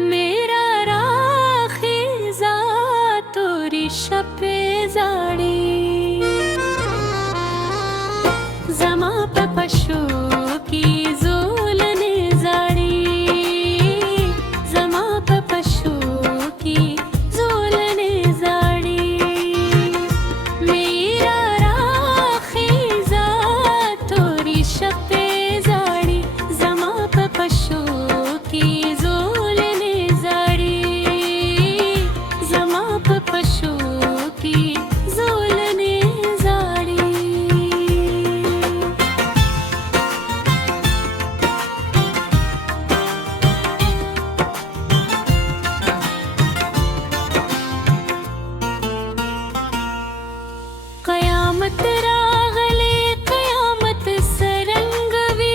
मेरा राखीजा तोरी शपे जाड़ी जमा पे पशु की ज़ुल्फ़े जाड़ी जमा पे पशु की ज़ुल्फ़े जाड़ी मेरा राखीजा तोरी शपे जाड़ी जमा पे पशु की ज़ुल्फ़े जाड़ी जमा पे पशु की ज़ुल्फ़े जाड़ी कयामत रागले कयामत सरंगवी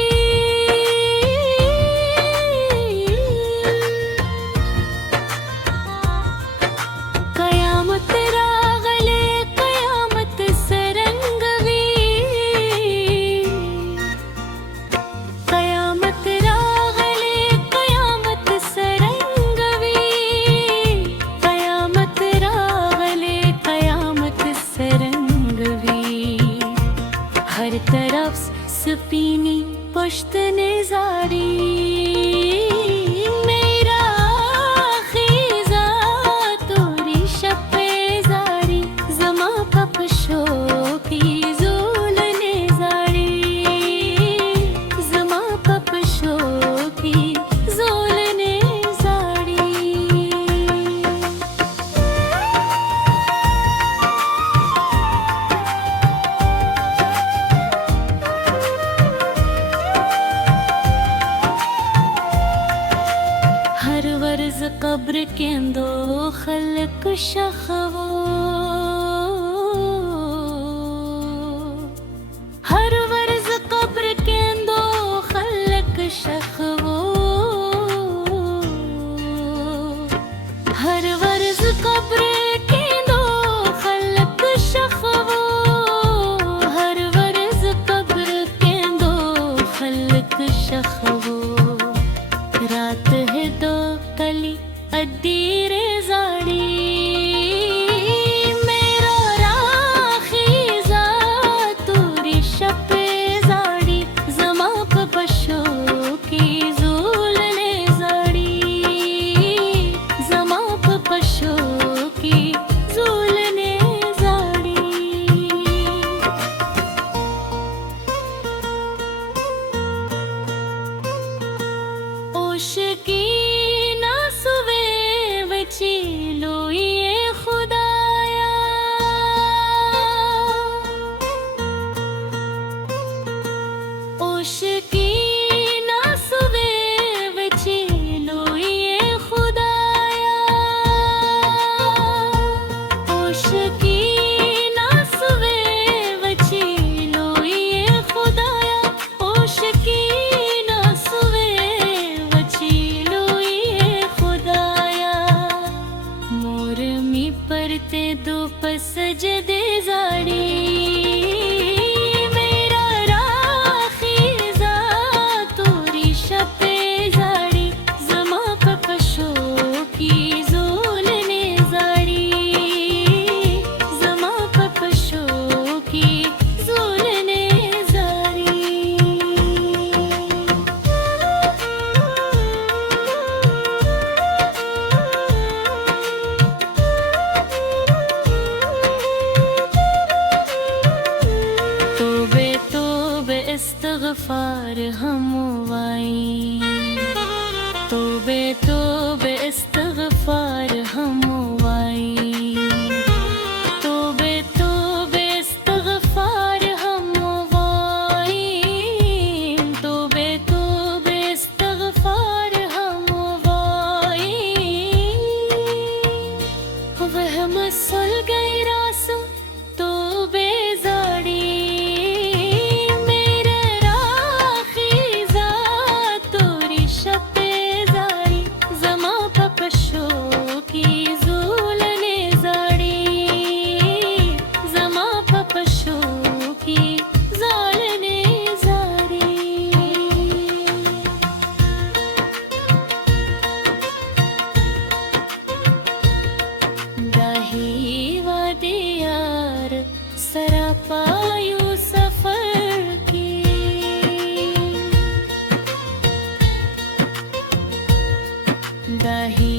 कयामत रागले कयामत सरंगवी कयामत रागले कयामत सरंगवी कयामत रागले कयामत सरंगवी हर तरफ सपीनी पुश्तने जारी मेरा खीजा तोरी शपे जारी जमा पपशो की ज़ुल्फ़े जारी जमा पपशो की ज़ुल्फ़े जारी हर वर्ज कब्र केंदो खल्क शखवो हर वर्ज कब्र केंदो खल्क शखवो हर वर्ज कब्र केंदो खल्क शखवो हर वर्ज कब्र केंदो खल्क शखवो रात है दो कली अदीरे जाड़ी मेरा राखीजा तोरी शपे जाड़ी जमा पपशो की ज़ुल्फ़े जाड़ी जमा पपशो की ज़ुल्फ़े जाड़ी ओशकी ना सुवे बची लो ये खुदाया ओशकी ना सुवे बची लो ये खुदाया ओशकी ना सुवे बची लो ये खुदाया ओशकी ना सुवे लो ये खुदाया मोर मी परते दो सजदे जाड़ी मेरा राखीजा तोरी शपे जाड़ी जमा पपशो की ज़ुल्फ़े जाड़ी जमा पपशो की ज़ुल्फ़े जाड़ी तोबे तोबे इस्तग़फ़ार हम वाई तोबे तोबे इस्तग़फ़ार हम वाई तोबे तोबे इस्तग़फ़ार हम वाई तोबे तोबे इस्तग़फ़ार हम वाई वह मसल गई रासम तोबे जाड़ी मेरे राखीजा तोरी शपे जाड़ी जमा गाही